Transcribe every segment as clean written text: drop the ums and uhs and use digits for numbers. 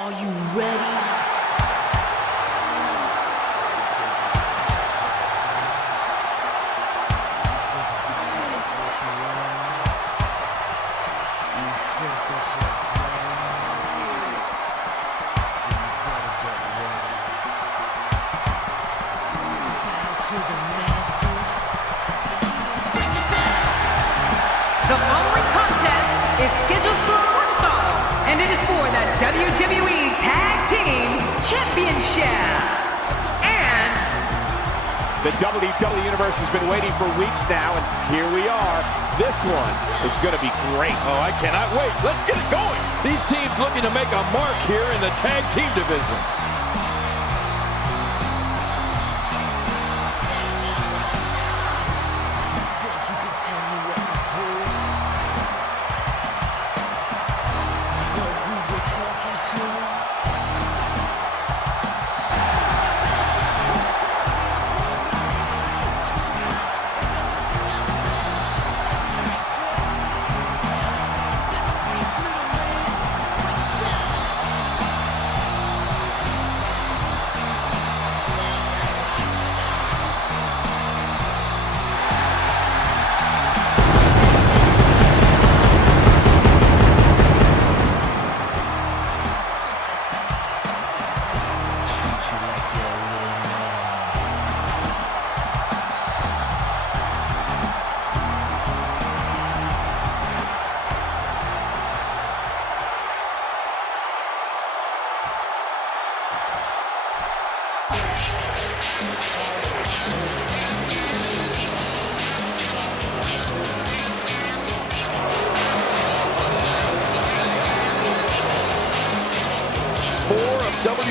Are you ready? The following contest is scheduled for one fall, and it is for the WWE Tag Team Championship. And the WWE Universe has been waiting for weeks now, and here we are. This one is going to be great. Oh, I cannot wait. Let's get it going. These teams looking to make a mark here in the tag team division.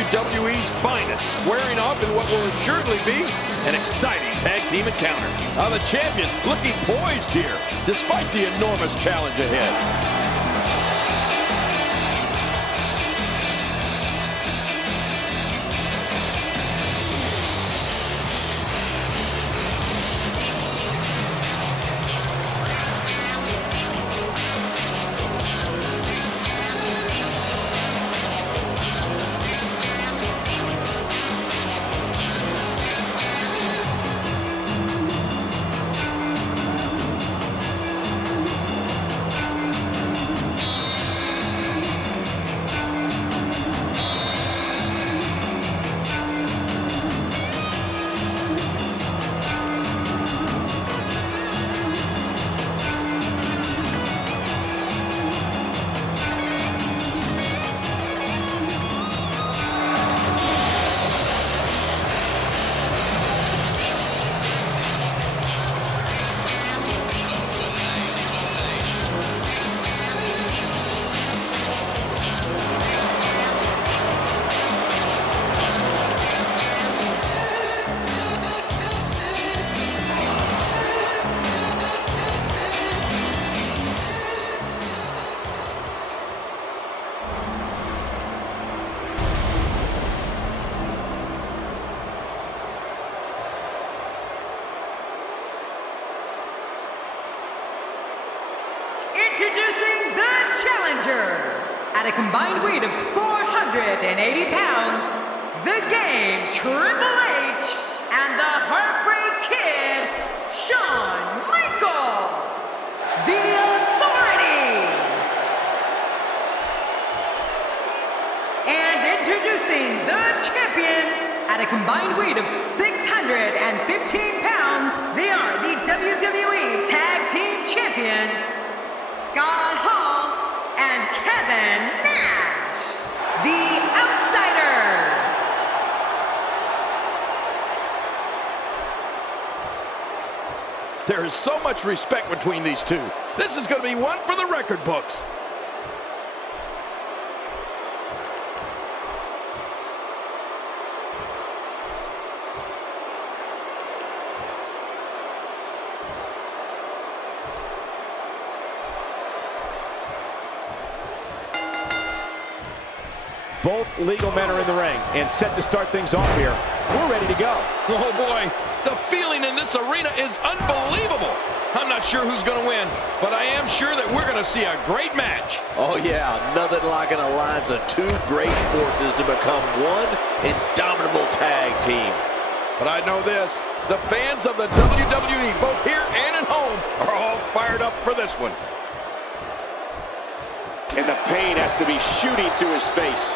WWE's finest, squaring off in what will assuredly be an exciting tag team encounter. The champion looking poised here, despite the enormous challenge ahead. introducing the challengers. At a combined weight of 480 pounds, the Game Triple H and the Heartbreak Kid, Shawn Michaels. The Authority. And introducing the champions. At a combined weight of 615 pounds, they are the WWE Tag Team Champions, Scott Hall and Kevin Nash, the Outsiders. There is so much respect between these two. This is going to be one for the record books. Both legal men are in the ring and set to start things off here. We're ready to go. Oh boy, The feeling in this arena is unbelievable. I'm not sure who's going to win, but I am sure that we're going to see a great match. Oh yeah, nothing like an alliance of two great forces to become one indomitable tag team. But I know this, the fans of the WWE, both here and at home, are all fired up for this one. And the pain has to be shooting through his face.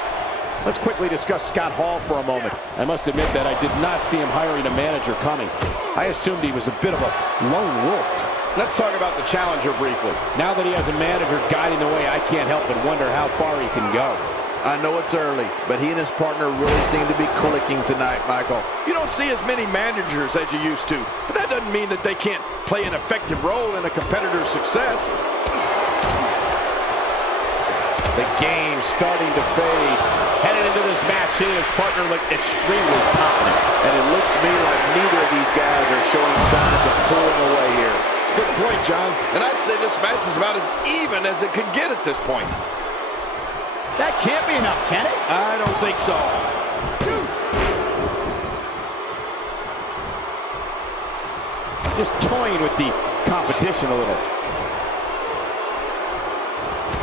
Let's quickly discuss Scott Hall for a moment. I must admit that I did not see him hiring a manager coming. I assumed he was a bit of a lone wolf. Let's talk about the challenger briefly. Now that he has a manager guiding the way, I can't help but wonder how far he can go. I know it's early, but he and his partner really seem to be clicking tonight, Michael. You don't see as many managers as you used to, but that doesn't mean that they can't play an effective role in a competitor's success. The game starting to fade. Headed into this match, he and his partner look extremely confident. And it looks to me like neither of these guys are showing signs of pulling away here. It's a good point, John. And I'd say this match is about as even as it could get at this point. That can't be enough, can it? I don't think so. Just toying with the competition a little.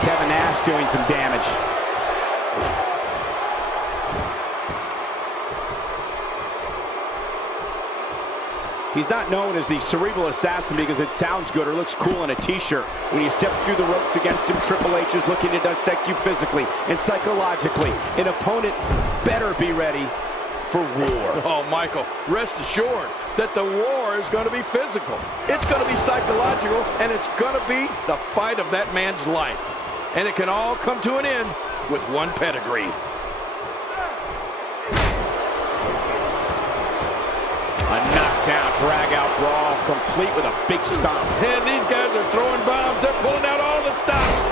Kevin Nash doing some damage. He's not known as the cerebral assassin because it sounds good or looks cool in a t-shirt. When you step through the ropes against him, Triple H is looking to dissect you physically and psychologically. An opponent better be ready for war. Oh, Michael, rest assured that the war is going to be physical. It's going to be psychological, and it's going to be the fight of that man's life. And it can all come to an end with one pedigree. A knockdown, drag-out brawl, complete with a big stomp. And these guys are throwing bombs. They're pulling out all the stops.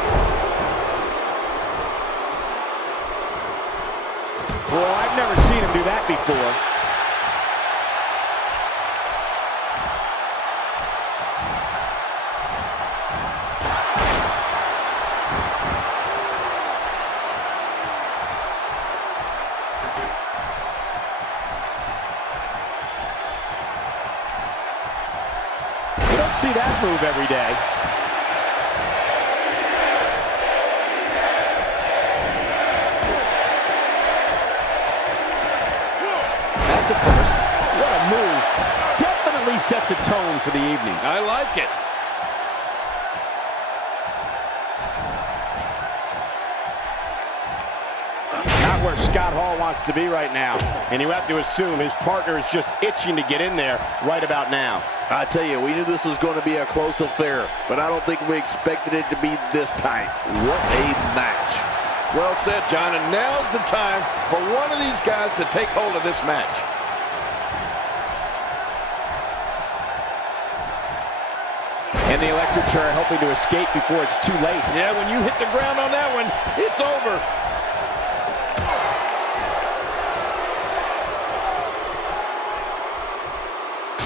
Well, I've never seen him do that before. You don't see that move every day. That's a first. What a move. Definitely sets a tone for the evening. I like it. Not where Scott Hall wants to be right now. And you have to assume his partner is just itching to get in there right about now. I tell you, we knew this was going to be a close affair, but I don't think we expected it to be this tight. What a match. Well said, John, and now's the time for one of these guys to take hold of this match. And the electric chair helping to escape before it's too late. Yeah, when you hit the ground on that one, it's over.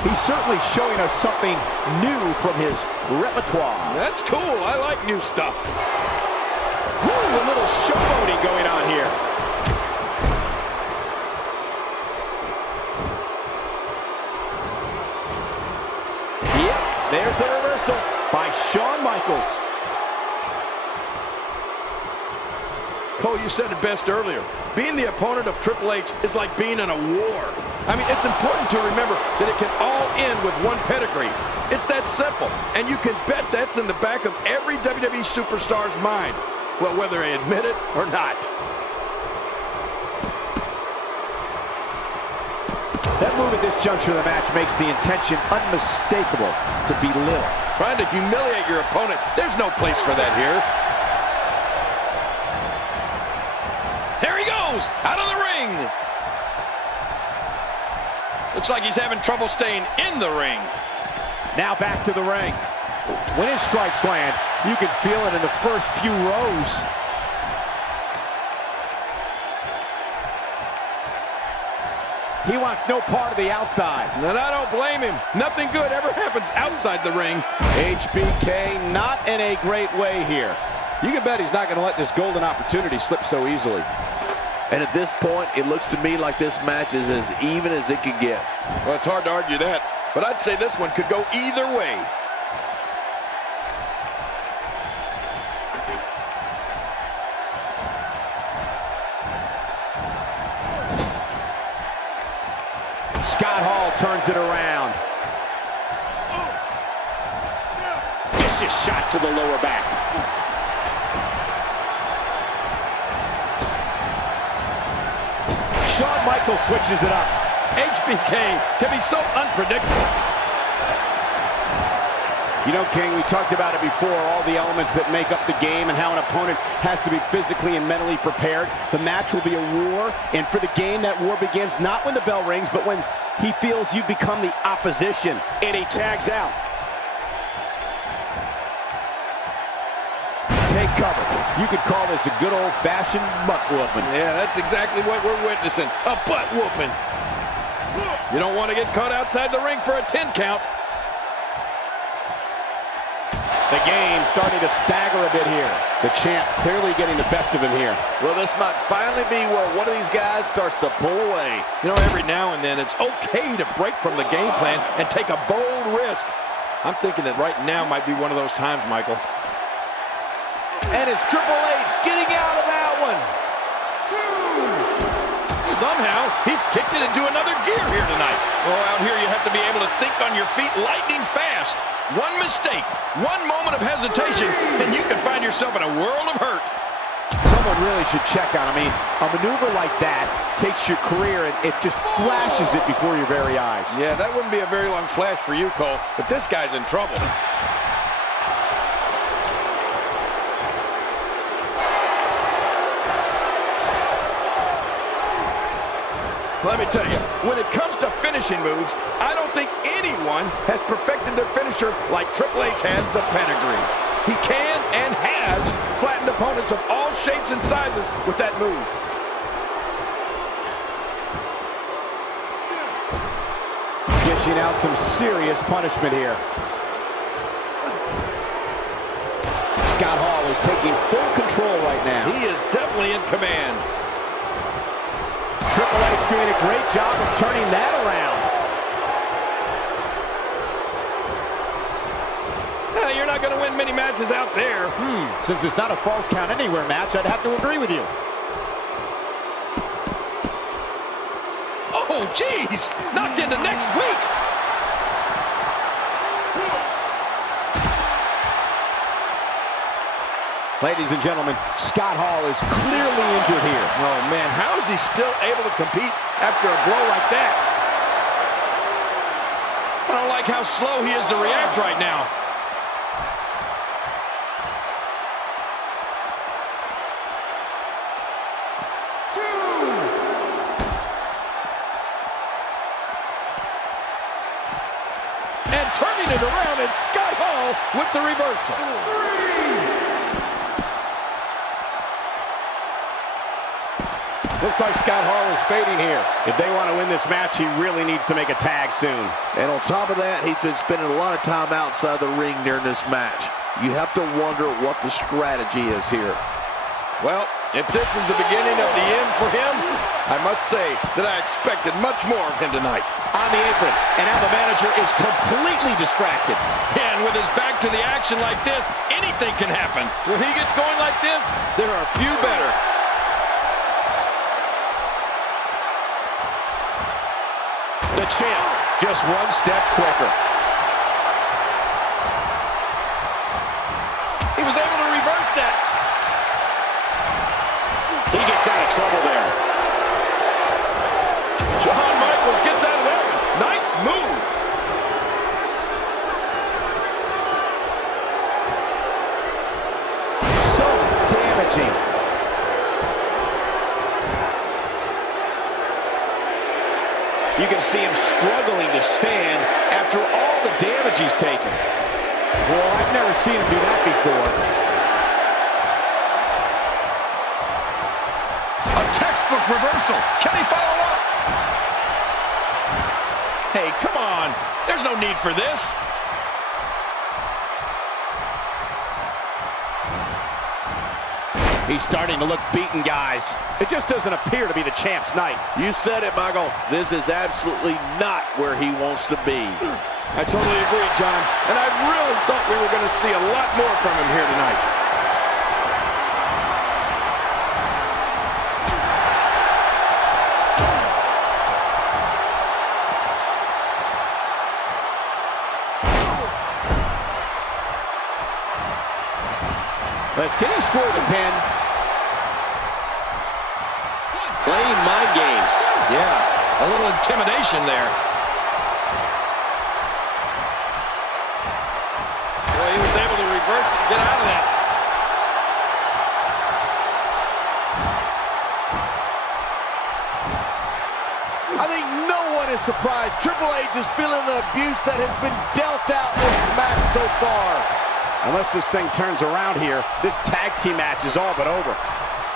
He's certainly showing us something new from his repertoire. That's cool. I like new stuff. Woo, a little showboating going on here. Yep, there's the reversal by Shawn Michaels. Cole, you said it best earlier. Being the opponent of Triple H is like being in a war. I mean, it's important to remember that it can all end with one pedigree. It's that simple, and you can bet that's in the back of every WWE superstar's mind. Well, whether they admit it or not. That move at this juncture of the match makes the intention unmistakable to belittle. Trying to humiliate your opponent, there's no place for that here. There he goes, out of the ring. Looks like he's having trouble staying in the ring. Now back to the ring. When his strikes land, you can feel it in the first few rows. He wants no part of the outside. And I don't blame him. Nothing good ever happens outside the ring. HBK not in a great way here. You can bet he's not going to let this golden opportunity slip so easily. And at this point, it looks to me like this match is as even as it could get. Well, it's hard to argue that, but I'd say this one could go either way. Scott Hall turns it around. Vicious shot to the lower back. Shawn Michaels switches it up. HBK can be so unpredictable. You know, King, we talked about it before, all the elements that make up the game and how an opponent has to be physically and mentally prepared. The match will be a war, and for the game, that war begins not when the bell rings, but when he feels you become the opposition. And he tags out. Take cover. You could call this a good old-fashioned butt whooping. Yeah, that's exactly what we're witnessing. A butt whooping. You don't want to get caught outside the ring for a 10 count. The game starting to stagger a bit here. The champ clearly getting the best of him here. Well, this might finally be where one of these guys starts to pull away. You know, every now and then it's okay to break from the game plan and take a bold risk. I'm thinking that right now might be one of those times, Michael. And it's Triple H getting out of that one. Somehow, he's kicked it into another gear here tonight. Oh, out here you have to be able to think on your feet lightning fast. One mistake, one moment of hesitation, and you can find yourself in a world of hurt. Someone really should check on. I mean, a maneuver like that takes your career and it just flashes it before your very eyes. Yeah, that wouldn't be a very long flash for you, Cole, but this guy's in trouble. Let me tell you, when it comes to finishing moves, I don't think anyone has perfected their finisher like Triple H has the pedigree. He can and has flattened opponents of all shapes and sizes with that move. Dishing out some serious punishment here. Scott Hall is taking full control right now. He is definitely in command. Triple H doing a great job of turning that around. You're not going to win many matches out there. Since it's not a false count anywhere match, I'd have to agree with you. Oh, geez! Knocked into next week! Ladies and gentlemen, Scott Hall is clearly injured here. Oh, man, how is he still able to compete after a blow like that? I don't like how slow he is to react right now. And turning it around, and Scott Hall with the reversal. Looks like Scott Hall is fading here. If they want to win this match, he really needs to make a tag soon. And on top of that, he's been spending a lot of time outside the ring during this match. You have to wonder what the strategy is here. Well, if this is the beginning of the end for him, I must say that I expected much more of him tonight. On the apron, and now the manager is completely distracted. And with his back to the action like this, anything can happen. When he gets going like this, there are few better. The champ, just one step quicker. He was able to reverse that. He gets out of trouble there. Shawn Michaels gets out of that one. Nice move. So damaging. You can see him struggling to stand after all the damage he's taken. Well, I've never seen him do that before. A textbook reversal. Can he follow up? Hey, come on. There's no need for this. He's starting to look beaten, guys. It just doesn't appear to be the champ's night. You said it, Michael. This is absolutely not where he wants to be. I totally agree, John. And I really thought we were going to see a lot more from him here tonight. Can he score the pin? Playing mind games. Yeah, a little intimidation there. Boy, he was able to reverse it and get out of that. I think no one is surprised. Triple H is feeling the abuse that has been dealt out in this match so far. Unless this thing turns around here, this tag team match is all but over.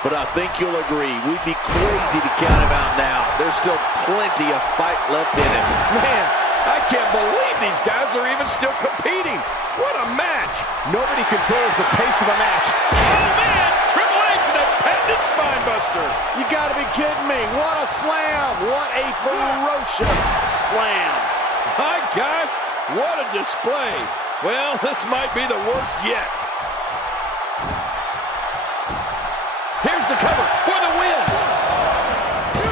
But I think you'll agree, we'd be crazy to count him out now. There's still plenty of fight left in him. Man, I can't believe these guys are even still competing. What a match. Nobody controls the pace of a match. Oh, man, Triple H, that patented spine buster. You gotta be kidding me. What a slam. What a ferocious slam. Hi, guys. What a display. Well, this might be the worst yet. Here's the cover for the win. 1,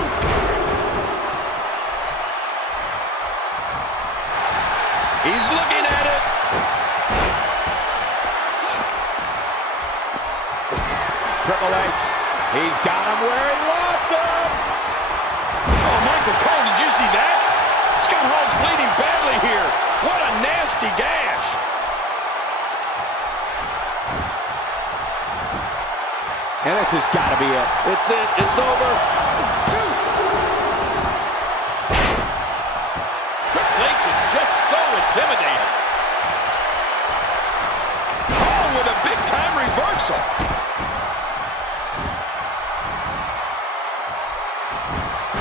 2. He's looking at it. Triple H, he's got him where he wants him. Oh, Michael Cole, did you see that? Scott Hall's bleeding badly here. What a nasty gash. And this has got to be it. It's it. It's over. Triple H is just so intimidating. Hall with a big-time reversal.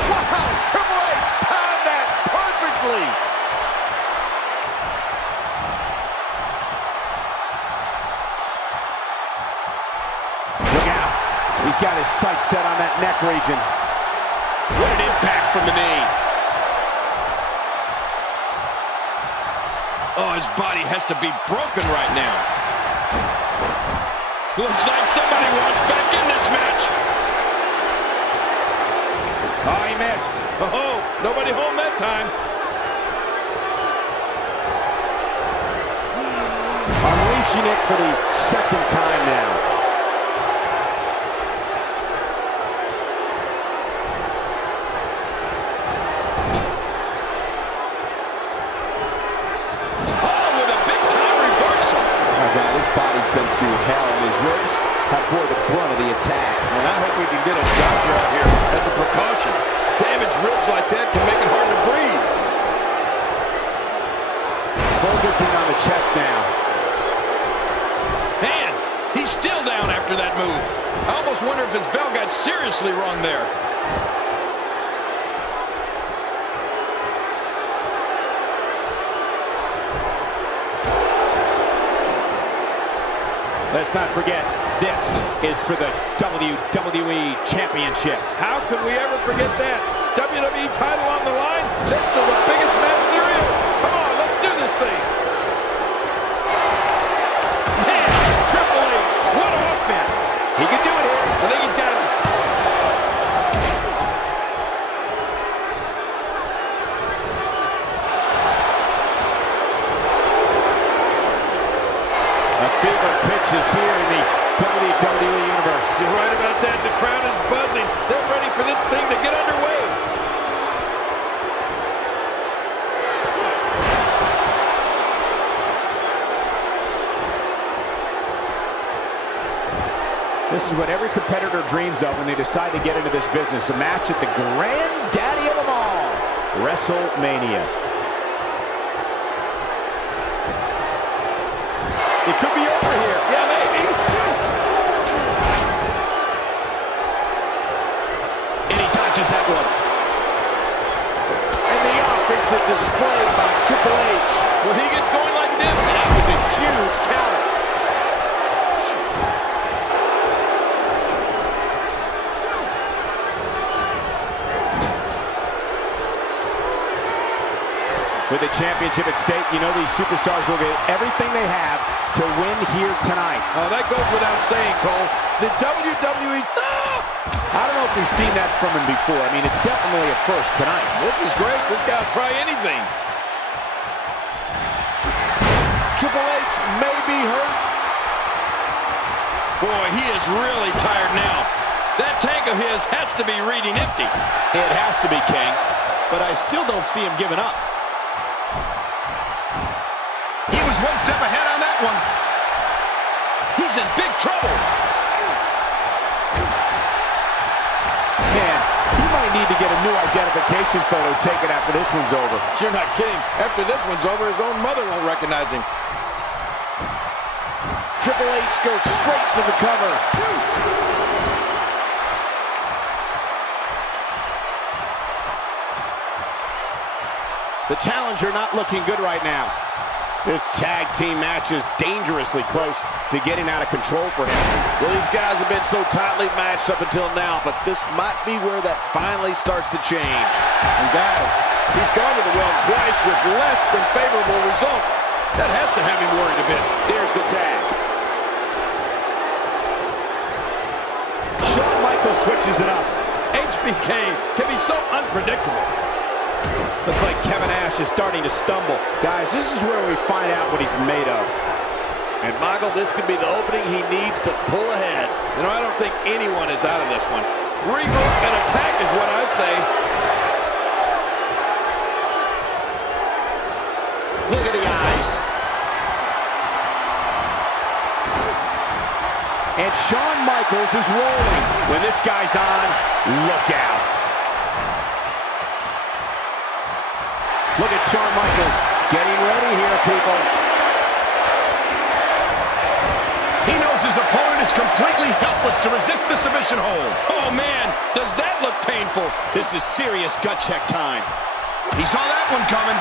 Wow, Triple H timed that perfectly. Look out. He's got his sights set on that neck region. What an impact from the knee. Oh, his body has to be broken right now. Looks like somebody wants back in this match. Oh, he missed. Oh, nobody home that time. Unleashing it for the second time now. Been through hell, and his ribs have bore the brunt of the attack. And I hope we can get a doctor out here as a precaution. Damaged ribs like that can make it hard to breathe. Focusing on the chest now. Man, he's still down after that move. I almost wonder if his bell got seriously wrong there. Let's not forget, this is for the WWE Championship. How could we ever forget that? WWE title on the line? This is the biggest match there is. Come on, let's do this thing. Man, Triple H, what offense. He can do it here. I think he's got it. A fever pitch is here in the WWE Universe. You're right about that. The crowd is buzzing. They're ready for this thing to get underway. This is what every competitor dreams of when they decide to get into this business. A match at the granddaddy of them all, WrestleMania. It could be over here. Yeah, maybe. And he dodges that one. And the offensive display by Triple H. When he gets going like this, That was a huge counter. With the championship at stake, you know these superstars will get everything they have to win here tonight. Oh, that goes without saying, Cole. The WWE... I don't know if we've seen that from him before. I mean, it's definitely a first tonight. This is great. This guy will try anything. Triple H may be hurt. Boy, he is really tired now. That tank of his has to be reading empty. It has to be, King. But I still don't see him giving up. He was one step ahead on that one. He's in big trouble. Man, he might need to get a new identification photo taken after this one's over. You're not kidding. After this one's over, his own mother won't recognize him. Triple H goes straight to the cover. The challenger not looking good right now. This tag team match is dangerously close to getting out of control for him. Well, these guys have been so tightly matched up until now, but this might be where that finally starts to change. And guys, he's gone to the well twice with less than favorable results. That has to have him worried a bit. There's the tag. Shawn Michaels switches it up. HBK can be so unpredictable. Looks like Kevin Nash is starting to stumble. Guys, this is where we find out what he's made of. And Michael, this could be the opening he needs to pull ahead. You know, I don't think anyone is out of this one. Regroup and attack is what I say. Look at the eyes. And Shawn Michaels is rolling. When this guy's on, look out. Look at Shawn Michaels getting ready here, people. He knows his opponent is completely helpless to resist the submission hold. Oh, man, does that look painful? This is serious gut check time. He saw that one coming.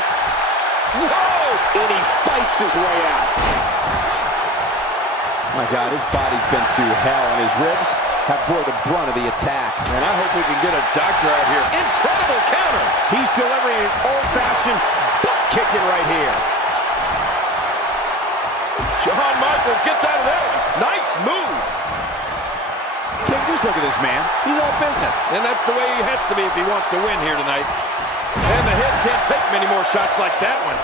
Whoa! And he fights his way out. My God, his body's been through hell, and his ribs have bore the brunt of the attack. And I hope we can get a doctor out here. Incredible counter. He's delivering an old-fashioned butt kicking right here. Shawn Michaels gets out of that one. Nice move. King, just look at this man. He's all business. And that's the way he has to be if he wants to win here tonight. And the head can't take many more shots like that one.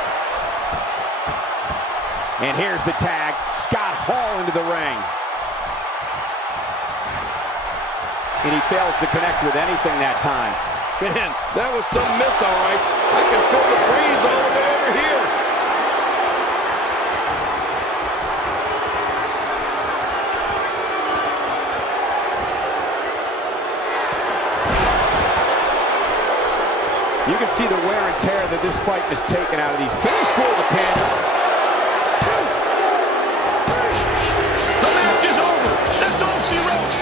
And here's the tag. Scott Hall into the ring. And he fails to connect with anything that time. Man, that was some miss, all right. I can feel the breeze all the way over here. You can see the wear and tear that this fight has taken out of these. Can he score the pin? The match is over. That's all she wrote.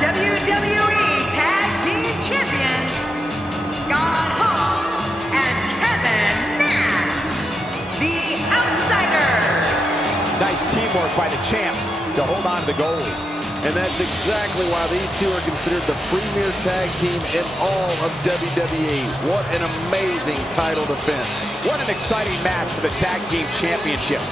WWE Tag Team Champions, Scott Hall and Kevin Nash, the Outsiders. Nice teamwork by the champs to hold on to the gold. And that's exactly why these two are considered the premier tag team in all of WWE. What an amazing title defense. What an exciting match for the Tag Team Championship.